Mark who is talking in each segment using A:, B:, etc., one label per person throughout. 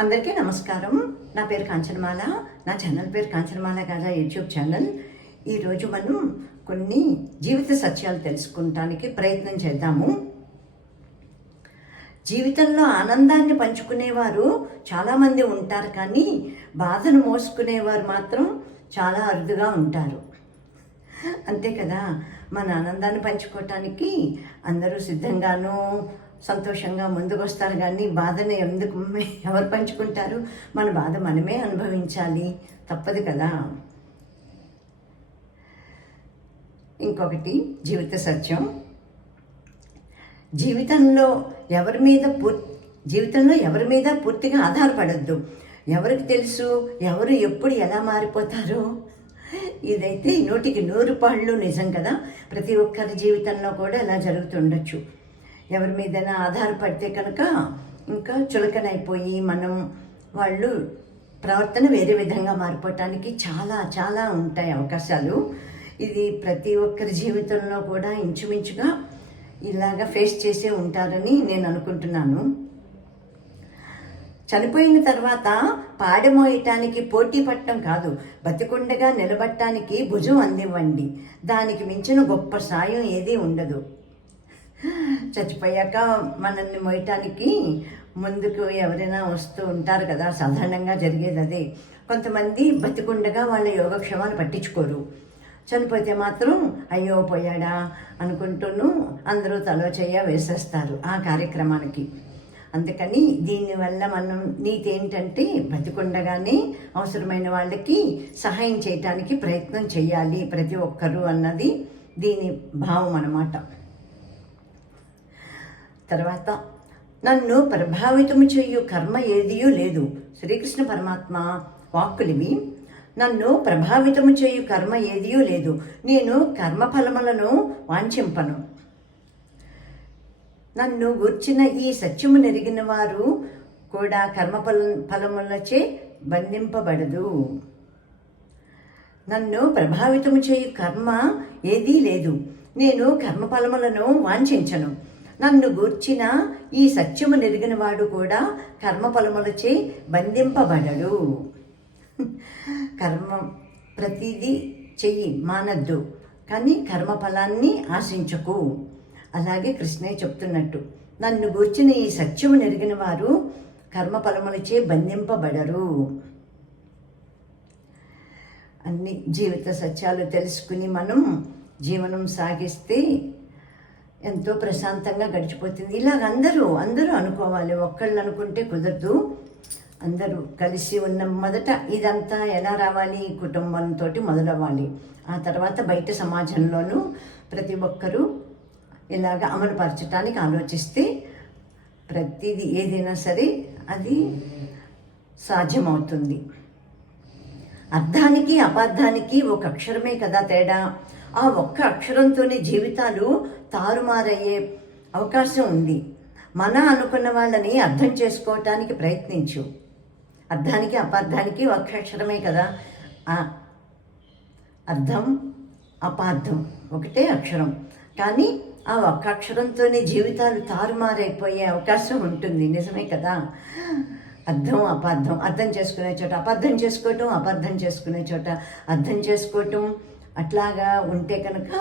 A: అందరికీ నమస్కారం. నా పేరు కాంచనమాల. నా ఛానల్ పేరు కాంచనమాల గారా యూట్యూబ్ ఛానల్. ఈరోజు మనం కొన్ని జీవిత సత్యాలు తెలుసుకుంటానికి ప్రయత్నం చేద్దాము. జీవితంలో ఆనందాన్ని పంచుకునేవారు చాలామంది ఉంటారు కానీ బాధను మోసుకునేవారు మాత్రం చాలా అరుదుగా ఉంటారు. అంతే కదా మన ఆనందాన్ని పంచుకోవటానికి అందరూ సిద్ధంగానూ సంతోషంగా ముందుకొస్తారు. కానీ బాధని ఎందుకు ఎవరు పంచుకుంటారు? మన బాధ మనమే అనుభవించాలి. తప్పదు కదా. ఇంకొకటి జీవిత సత్యం. జీవితంలో ఎవరి మీద పూర్తి జీవితంలో ఎవరి మీద పూర్తిగా ఆధారపడద్దు. ఎవరికి తెలుసు? ఎవరు ఎప్పుడు ఎలా మారిపోతారో? ఇదైతే నూటికి నూరు పాళ్ళు నిజం కదా. ప్రతి ఒక్కరి జీవితంలో కూడా ఇలా జరుగుతుండొచ్చు. ఎవరి మీదైనా ఆధారపడితే కనుక ఇంకా చులకనైపోయి మనం వాళ్ళు ప్రవర్తన వేరే విధంగా మారిపోవటానికి చాలా చాలా ఉంటాయి అవకాశాలు. ఇది ప్రతి ఒక్కరి జీవితంలో కూడా ఇంచుమించుగా ఇలాగా ఫేస్ చేసే ఉంటారని నేను అనుకుంటున్నాను. చనిపోయిన తర్వాత పాడమోయటానికి పోటీ పట్టడం కాదు బతికుండగా నిలబట్టడానికి భుజం అందివ్వండి. దానికి మించిన గొప్ప సాయం ఏదీ ఉండదు. చచ్చిపోయాక మనల్ని మోయటానికి ముందుకు ఎవరైనా వస్తూ ఉంటారు కదా సాధారణంగా జరిగేది అదే. కొంతమంది బతికుండగా వాళ్ళ యోగక్షేమాలు పట్టించుకోరు. చనిపోతే మాత్రం అయ్యో పోయాడా అనుకుంటూను అందరూ తలో చేయ వేసేస్తారు ఆ కార్యక్రమానికి. అందుకని దీనివల్ల మనం నీతి ఏంటంటే బతికుండగానే అవసరమైన వాళ్ళకి సహాయం చేయటానికి ప్రయత్నం చేయాలి ప్రతి ఒక్కరూ అన్నది దీని భావం అన్నమాట. తర్వాత నన్ను ప్రభావితము చేయు కర్మ ఏదియూ లేదు. శ్రీకృష్ణ పరమాత్మ వాక్కులివి. నన్ను ప్రభావితము చేయు కర్మ ఏదియూ లేదు. నేను కర్మఫలములను వాంఛింపను. నన్ను గూర్చిన ఈ సత్యము నెరిగిన వారు కూడా కర్మఫల ఫలములచే బంధింపబడదు. నన్ను ప్రభావితము చేయు కర్మ ఏదీ లేదు. నేను కర్మఫలములను వాంఛించను. నన్ను గూర్చిన ఈ సత్యము నెరిగిన వాడు కూడా కర్మఫలములచే బంధింపబడడు. కర్మ ప్రతిదీ చెయ్యి మానద్దు కానీ కర్మఫలాన్ని ఆశించకు. అలాగే కృష్ణయ్య చెప్తున్నట్టు నన్ను గూర్చిన ఈ సత్యము నెరిగిన వారు కర్మఫలములచే బంధింపబడరు. అన్ని జీవిత సత్యాలు తెలుసుకుని మనం జీవనం సాగిస్తే ఎంతో ప్రశాంతంగా గడిచిపోతుంది. ఇలాగ అందరూ అందరూ అనుకోవాలి. ఒక్కళ్ళు అనుకుంటే కుదరదు. అందరూ కలిసి ఉన్న మొదట ఇదంతా ఎలా రావాలి? కుటుంబంతో మొదలవ్వాలి ఆ తర్వాత బయట సమాజంలోనూ ప్రతి ఒక్కరూ ఇలాగ అమలుపరచడానికి ఆలోచిస్తే ప్రతిదీ ఏదైనా సరే అది సాధ్యమవుతుంది. అర్థానికి అపార్థానికి ఒక అక్షరమే కదా తేడా. ఆ ఒక్క అక్షరంతోనే జీవితాలు తారుమారయ్యే అవకాశం ఉంది. మన అనుకున్న వాళ్ళని అర్థం చేసుకోవటానికి ప్రయత్నించు. అర్థానికి అపార్థానికి ఒక్క అక్షరమే కదా. అర్థం అపార్థం ఒకటే అక్షరం. కానీ ఆ ఒక్క అక్షరంతోనే జీవితాలు తారుమారైపోయే అవకాశం ఉంటుంది. నిజమే కదా? అర్థం అపార్థం అర్థం చేసుకునే చోట అపార్థం చేసుకోవటం అపార్థం చేసుకునే చోట అర్థం చేసుకోవటం అట్లాగా ఉంటే కనుక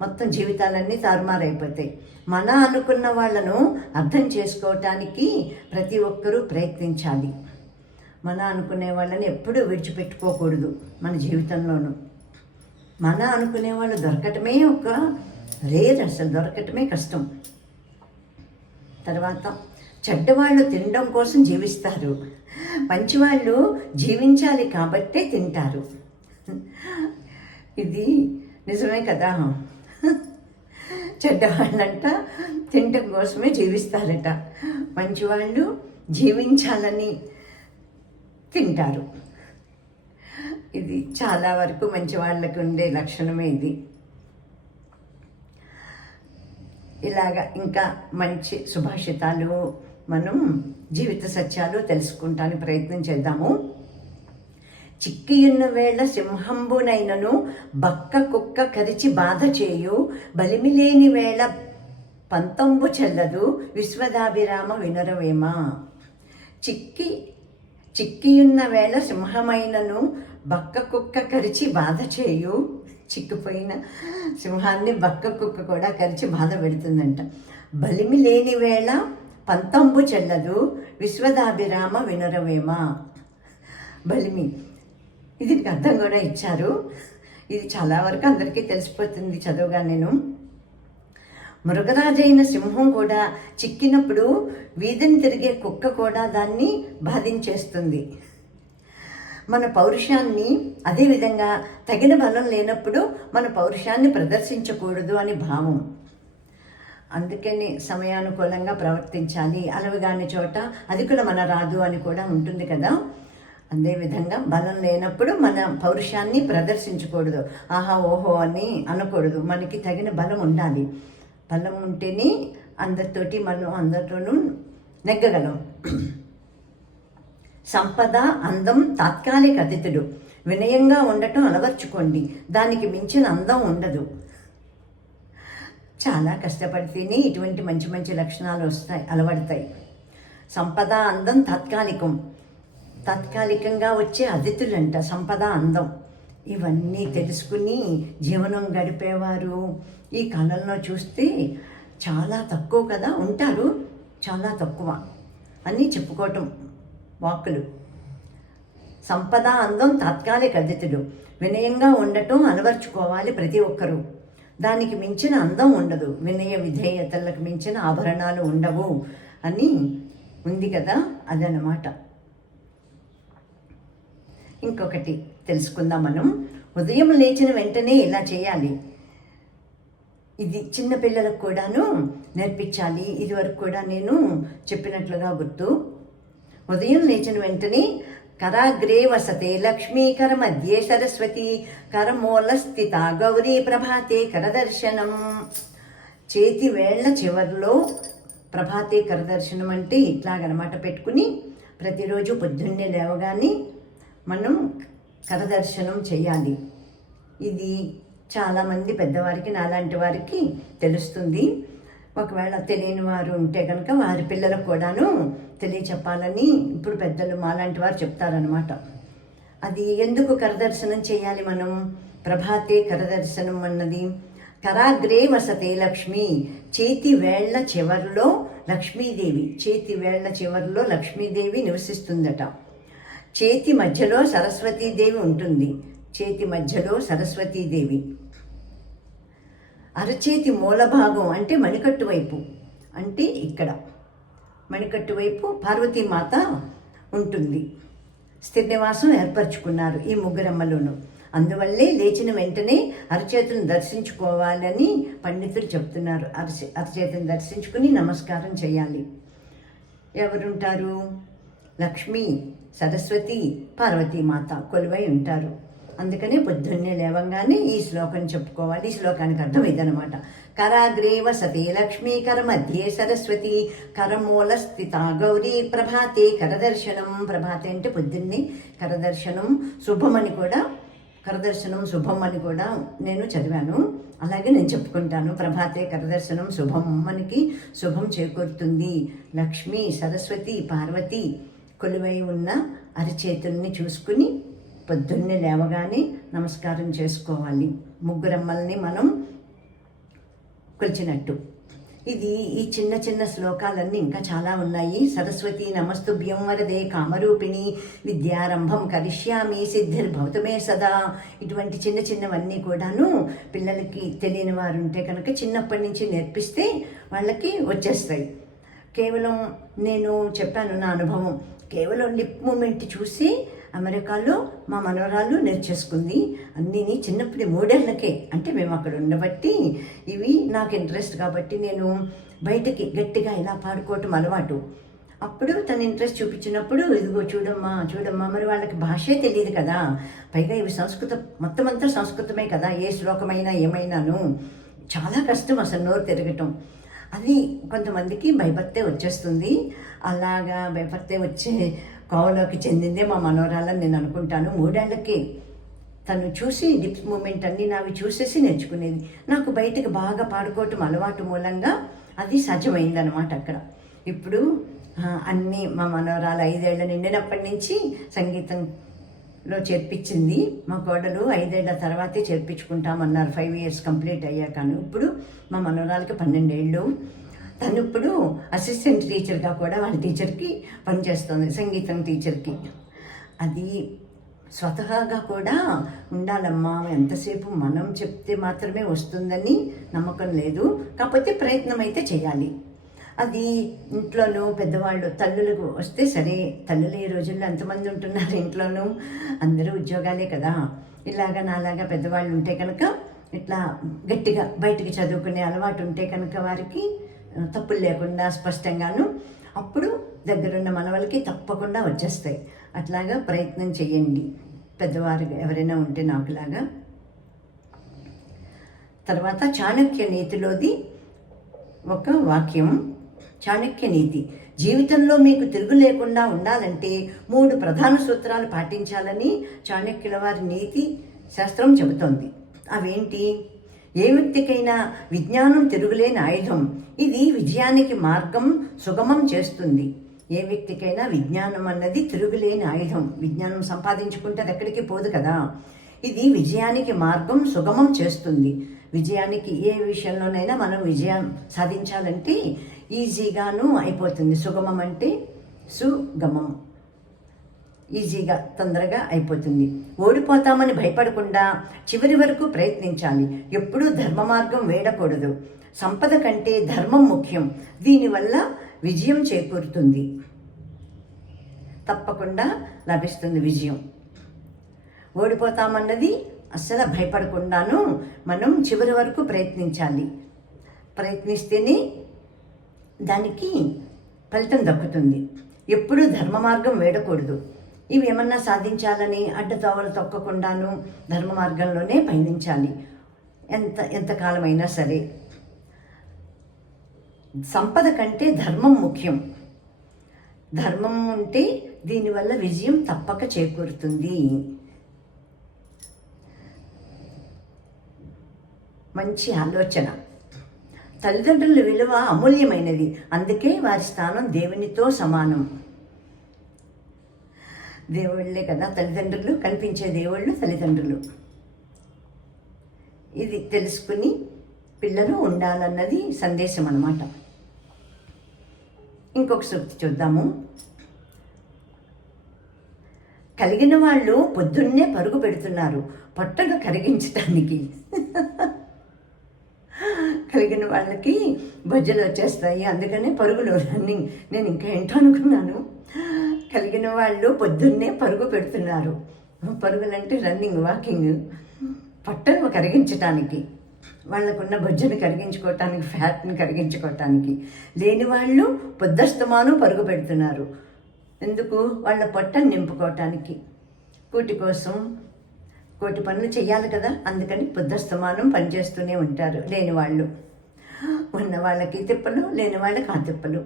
A: మొత్తం జీవితాలన్నీ తారుమారైపోతాయి. మన అనుకున్న వాళ్ళను అర్థం చేసుకోవటానికి ప్రతి ఒక్కరూ ప్రయత్నించాలి. మన అనుకునే వాళ్ళని ఎప్పుడూ విడిచిపెట్టుకోకూడదు మన జీవితంలోనూ. మన అనుకునే వాళ్ళు దొరకటమే ఒక రేర్ అసలు దొరకటమే కష్టం. తర్వాత చెడ్డవాళ్ళు తినడం కోసం జీవిస్తారు. మంచివాళ్ళు జీవించాలి కాబట్టే తింటారు. ఇది నిజమే కదా? చెడ్డవాళ్ళంట తినటం కోసమే జీవిస్తారట. మంచివాళ్ళు జీవించాలని తింటారు. ఇది చాలా వరకు మంచి వాళ్ళకు ఉండే లక్షణమే ఇది. ఇలాగ ఇంకా మంచి సుభాషితాలు మనం జీవిత సత్యాలు తెలుసుకుంటానికి ప్రయత్నం చేద్దాము. చిక్కియున్న వేళ సింహంబునైనను బక్క కుక్క కరిచి బాధ చేయు బలిమిలేని వేళ పంతంబు చెల్లదు విశ్వదాభిరామ వినరవేమ? చిక్కి చిక్కియున్న వేళ సింహమైనను బక్క కుక్క కరిచి బాధ చేయు చిక్కిపోయిన సింహాన్ని బక్క కుక్క కూడా కరిచి బాధ పెడుతుందంట. బలిమి లేని వేళ పంతంబు చెల్లదు విశ్వదాభిరామ వినరవేమా? బలిమి ఇది దీనికి అర్థం కూడా ఇచ్చారు. ఇది చాలా వరకు అందరికీ తెలిసిపోతుంది చదువుగా నేను. మృగరాజైన సింహం కూడా చిక్కినప్పుడు వీధిని తిరిగే కుక్క కూడా దాన్ని బాధించేస్తుంది. మన పౌరుషాన్ని అదేవిధంగా తగిన బలం లేనప్పుడు మన పౌరుషాన్ని ప్రదర్శించకూడదు అని భావం. అందుకని సమయానుకూలంగా ప్రవర్తించాలి. అలవిగాని చోట అది కూడా మన రాదు అని కూడా ఉంటుంది కదా. అదేవిధంగా బలం లేనప్పుడు మన పౌరుషాన్ని ప్రదర్శించకూడదు. ఆహా ఓహో అని అనకూడదు. మనకి తగిన బలం ఉండాలి. బలం ఉంటేనే అందరితోటి మనం అందరితోనూ నెగ్గగలం. సంపద అందం తాత్కాలిక అతిథుడు. వినయంగా ఉండటం అలవర్చుకోండి. దానికి మించిన అందం ఉండదు. చాలా కష్టపడితేనే ఇటువంటి మంచి మంచి లక్షణాలు వస్తాయి అలవడతాయి. సంపద అందం తాత్కాలికం. తాత్కాలికంగా వచ్చే అతిథులంట సంపద అందం. ఇవన్నీ తెలుసుకుని జీవనం గడిపేవారు. ఈ కాలంలో చూస్తే చాలా తక్కువ కదా ఉంటారు. చాలా తక్కువ అని చెప్పుకోవటం వాక్కులు. సంపద అందం తాత్కాలిక అతిథులు. వినయంగా ఉండటం అలవర్చుకోవాలి ప్రతి ఒక్కరూ. దానికి మించిన అందం ఉండదు. వినయ విధేయతలకు మించిన ఆభరణాలు ఉండవు అని ఉంది కదా అదనమాట ఇంకొకటి తెలుసుకుందాం మనం. ఉదయం లేచిన వెంటనే ఇలా చేయాలి? ఇది చిన్న పిల్లలకు కూడాను నేర్పించాలి. ఇది వరకు కూడా నేను చెప్పినట్లుగా గుర్తు. ఉదయం లేచిన వెంటనే కరాగ్రే వసతే లక్ష్మీకర మధ్యే సరస్వతి కరమూల స్థిత గౌరీ ప్రభాతే కరదర్శనం చేతి వేళ్ళ చివర్లో ప్రభాతే కరదర్శనం అంటే ఇట్లాగనమాట పెట్టుకుని ప్రతిరోజు పొద్దున్నే లేవగానే మనం కరదర్శనం చేయాలి ఇది చాలామంది పెద్దవారికి నాలాంటి వారికి తెలుస్తుంది. ఒకవేళ తెలియని వారు ఉంటే కనుక వారి పిల్లలకు కూడాను తెలియచెప్పాలని ఇప్పుడు పెద్దలు మాలాంటి వారు చెప్తారనమాట అది ఎందుకు కరదర్శనం చేయాలి మనం? ప్రభాతే కరదర్శనం అన్నది. కరాగ్రే వసతే లక్ష్మి. చేతి వేళ్ళ చివరిలో లక్ష్మీదేవి. చేతి వేళ్ళ చివరిలో లక్ష్మీదేవి నివసిస్తుందట. చేతి మధ్యలో సరస్వతీదేవి ఉంటుంది. చేతి మధ్యలో సరస్వతీదేవి. అరచేతి మూలభాగం అంటే మణికట్టు వైపు అంటే ఇక్కడ. మణికట్టు వైపు పార్వతీమాత ఉంటుంది. స్థిర నివాసం ఏర్పరచుకున్నారు ఈ ముగ్గురమ్మలోనూ. అందువల్లే లేచిన వెంటనే అరచేతులను దర్శించుకోవాలని పండితులు చెప్తున్నారు. అరచే అరచేతులను దర్శించుకుని నమస్కారం చేయాలి. ఎవరుంటారు? లక్ష్మి సరస్వతి పార్వతీమాత కొలువై ఉంటారు. అందుకనే పొద్దున్నే లేవంగానే ఈ శ్లోకం చెప్పుకోవాలి. ఈ శ్లోకానికి అర్థం ఇదనమాట కరాగ్రేవ సతీ లక్ష్మీ కర మధ్యే సరస్వతి కరమూల స్థిత గౌరీ ప్రభాతే కరదర్శనం. ప్రభాతే అంటే పొద్దున్నే కరదర్శనం శుభమని కూడా కరదర్శనం శుభం అని కూడా నేను చదివాను. అలాగే నేను చెప్పుకుంటాను. ప్రభాతే కరదర్శనం శుభం మనకి శుభం చేకూరుతుంది. లక్ష్మి సరస్వతి పార్వతి కొలువై ఉన్న అరిచేతుల్ని చూసుకుని పొద్దున్నే లేవగానే నమస్కారం చేసుకోవాలి. ముగ్గురమ్మల్ని మనం కొలిచినట్టు. ఇది ఈ చిన్న చిన్న శ్లోకాలన్నీ ఇంకా చాలా ఉన్నాయి. సరస్వతి నమస్తుభ్యం వరదే కామరూపిణి విద్యారంభం కరిష్యామి సిద్ధిర్భవతమే సదా. ఇటువంటి చిన్న చిన్నవన్నీ కూడాను పిల్లలకి తెలియని వారు ఉంటే కనుక చిన్నప్పటి నుంచి నేర్పిస్తే వాళ్ళకి వచ్చేస్తాయి. కేవలం నేను చెప్పాను నా అనుభవం. కేవలం లిప్ మూమెంట్ చూసి అమెరికాలో మా మనవరాలు నేర్చేసుకుంది. అన్నీ చిన్నప్పుడు మూడేళ్ళకే అంటే మేము అక్కడ ఉండబట్టి ఇవి నాకు ఇంట్రెస్ట్ కాబట్టి నేను బయటకి గట్టిగా ఇలా పాడుకోవటం అలవాటు. అప్పుడు తన ఇంట్రెస్ట్ చూపించినప్పుడు ఇదిగో చూడమ్మా చూడమ్మా మరి వాళ్ళకి భాషే తెలియదు కదా. పైగా ఇవి సంస్కృతం మొత్తం అంతా సంస్కృతమే కదా ఏ శ్లోకమైనా ఏమైనాను. చాలా కష్టం అసలు నోరు తిరగటం. అది కొంతమందికి భయపడితే వచ్చేస్తుంది. అలాగా భయపడితే వచ్చే కోవలోకి చెందిందే మా మనోరాలని నేను అనుకుంటాను. మూడేళ్ళకే తను చూసి డిప్స్ మూమెంట్ అన్నీ నావి చూసేసి నేర్చుకునేది. నాకు బయటకు బాగా పాడుకోవటం అలవాటు మూలంగా అది సహజమైందనమాట అక్కడ. ఇప్పుడు అన్నీ మా మనవరాలు ఐదేళ్ళ నిండినప్పటి నుంచి లో చేర్పించింది. మా కోడలు ఐదేళ్ళ తర్వాతే చేర్పించుకుంటామన్నారు. ఫైవ్ ఇయర్స్ కంప్లీట్ అయ్యాకను ఇప్పుడు మా మనవరాలకి పన్నెండేళ్ళు. తను ఇప్పుడు అసిస్టెంట్ టీచర్గా కూడా వాళ్ళ టీచర్కి పనిచేస్తుంది. సంగీతం టీచర్కి అది స్వతహాగా కూడా ఉండాలమ్మా. ఎంతసేపు మనం చెప్తే మాత్రమే వస్తుందని నమ్మకం లేదు. కాకపోతే ప్రయత్నం అయితే చేయాలి. అది ఇంట్లోనూ పెద్దవాళ్ళు తల్లులకు వస్తే సరే తల్లులు ఈ రోజుల్లో ఎంతమంది ఉంటున్నారు ఇంట్లోనూ? అందరూ ఉద్యోగాలే కదా. ఇలాగా నాలాగా పెద్దవాళ్ళు ఉంటే కనుక ఇట్లా గట్టిగా బయటికి చదువుకునే అలవాటు ఉంటే కనుక వారికి తప్పులు లేకుండా స్పష్టంగాను అప్పుడు దగ్గరున్న మనవలకి తప్పకుండా వచ్చేస్తాయి. అట్లాగా ప్రయత్నం చేయండి పెద్దవారు ఎవరైనా ఉంటే నాకులాగా. తర్వాత చాణక్య నీతిలోది ఒక వాక్యం. చాణక్య నీతి. జీవితంలో మీకు తిరుగు లేకుండా ఉండాలంటే మూడు ప్రధాన సూత్రాలు పాటించాలని చాణక్యుల వారి నీతి శాస్త్రం చెబుతోంది. అవేంటి? ఏ వ్యక్తికైనా విజ్ఞానం తిరుగులేని ఆయుధం. ఇది విజయానికి మార్గం సుగమం చేస్తుంది. ఏ వ్యక్తికైనా విజ్ఞానం అన్నది తిరుగులేని ఆయుధం. విజ్ఞానం సంపాదించుకుంటే అది ఎక్కడికి పోదు కదా. ఇది విజయానికి మార్గం సుగమం చేస్తుంది. విజయానికి ఏ విషయంలోనైనా మనం విజయం సాధించాలంటే ఈజీగాను అయిపోతుంది. సుగమం అంటే సుగమం. ఈజీగా తొందరగా అయిపోతుంది. ఓడిపోతామని భయపడకుండా చివరి వరకు ప్రయత్నించాలి. ఎప్పుడూ ధర్మ మార్గం వేడకూడదు సంపద కంటే ధర్మం ముఖ్యం. దీనివల్ల విజయం చేకూరుతుంది. తప్పకుండా లభిస్తుంది విజయం. ఓడిపోతామన్నది అస్సలు భయపడకుండాను మనం చివరి వరకు ప్రయత్నించాలి. ప్రయత్నిస్తేనే దానికి ఫలితం దక్కుతుంది. ఎప్పుడూ ధర్మ మార్గం వేడకూడదు. ఇవి ఏమన్నా సాధించాలని అడ్డతోవలు తొక్కకుండాను ధర్మ మార్గంలోనే పయనించాలి. ఎంత ఎంతకాలమైనా సరే. సంపద కంటే ధర్మం ముఖ్యం. ధర్మం ఉంటే దీనివల్ల విజయం తప్పక చేకూరుతుంది. మంచి ఆలోచన. తల్లిదండ్రుల విలువ అమూల్యమైనది. అందుకే వారి స్థానం దేవునితో సమానం. దేవుళ్ళే కదా తల్లిదండ్రులు కనిపించే దేవుళ్ళు తల్లిదండ్రులు. ఇది తెలుసుకుని పిల్లలు ఉండాలన్నది సందేశం అన్నమాట. ఇంకొక సూక్తి చూద్దాము. కలిగిన వాళ్ళు పొద్దున్నే పరుగు పెడుతున్నారు. పొట్టగా కరిగించటానికి. కలిగిన వాళ్ళకి భజనలు వచ్చేస్తాయి. అందుకనే పరుగులు రన్నింగ్. నేను ఇంకా ఏంటో అనుకున్నాను. కలిగిన వాళ్ళు పొద్దున్నే పరుగు పెడుతున్నారు. పరుగులంటే రన్నింగ్ వాకింగ్. పట్టను కరిగించటానికి వాళ్ళకున్న బొజ్జను కరిగించుకోవటానికి ఫ్యాట్ని కరిగించుకోవటానికి లేని వాళ్ళు పొద్దస్తమానం పరుగు పెడుతున్నారు. ఎందుకు? వాళ్ళ పొట్టను నింపుకోవటానికి. కూటి కోసం కోటి పనులు చేయాలి కదా. అందుకని పొద్దస్తమానం పనిచేస్తూనే ఉంటారు లేని వాళ్ళు. ఉన్న వాళ్ళకి తిప్పలు లేని వాళ్ళకి ఆ తిప్పలు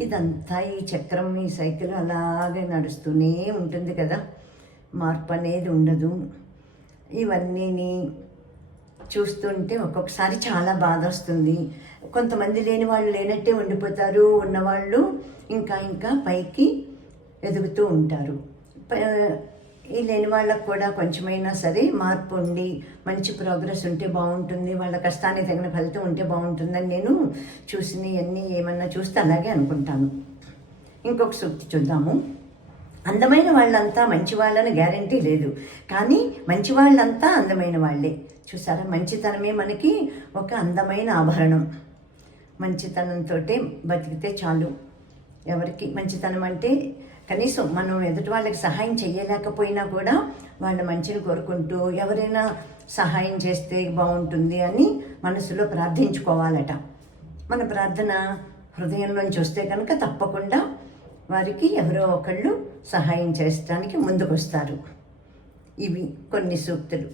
A: ఇదంతా ఈ చక్రం ఈ సైకిల్ అలాగే నడుస్తూనే ఉంటుంది కదా. మార్పు అనేది ఉండదు. ఇవన్నీని చూస్తుంటే ఒక్కొక్కసారి చాలా బాధ వస్తుంది. కొంతమంది లేని వాళ్ళు లేనట్టే ఉండిపోతారు. ఉన్నవాళ్ళు ఇంకా ఇంకా పైకి ఎదుగుతూ ఉంటారు. ప- ఈ లేని వాళ్ళకు కూడా కొంచెమైనా సరే మార్పు ఉండి మంచి ప్రోగ్రెస్ ఉంటే బాగుంటుంది వాళ్ళ కష్టానికి తగిన ఫలితం ఉంటే బాగుంటుందని నేను చూసినవన్నీ ఏమన్నా చూస్తే అలాగే అనుకుంటాను. ఇంకొక సూక్తి చూద్దాము. అందమైన వాళ్ళంతా మంచి వాళ్ళని గ్యారంటీ లేదు. కానీ మంచి వాళ్ళంతా అందమైన వాళ్ళే. చూసారా? మంచితనమే మనకి ఒక అందమైన ఆభరణం. మంచితనంతో బతికితే చాలు. ఎవరికి? మంచితనం అంటే కనీసం మనం ఎదుటి వాళ్ళకి సహాయం చేయలేకపోయినా కూడా వాళ్ళ మంచిని కోరుకుంటూ ఎవరైనా సహాయం చేస్తే బాగుంటుంది అని మనసులో ప్రార్థించుకోవాలట. మన ప్రార్థన హృదయంలోంచి వస్తే కనుక తప్పకుండా వారికి ఎవరో ఒకళ్ళు సహాయం చేయడానికి ముందుకొస్తారు. ఇవి కొన్ని సూక్తులు.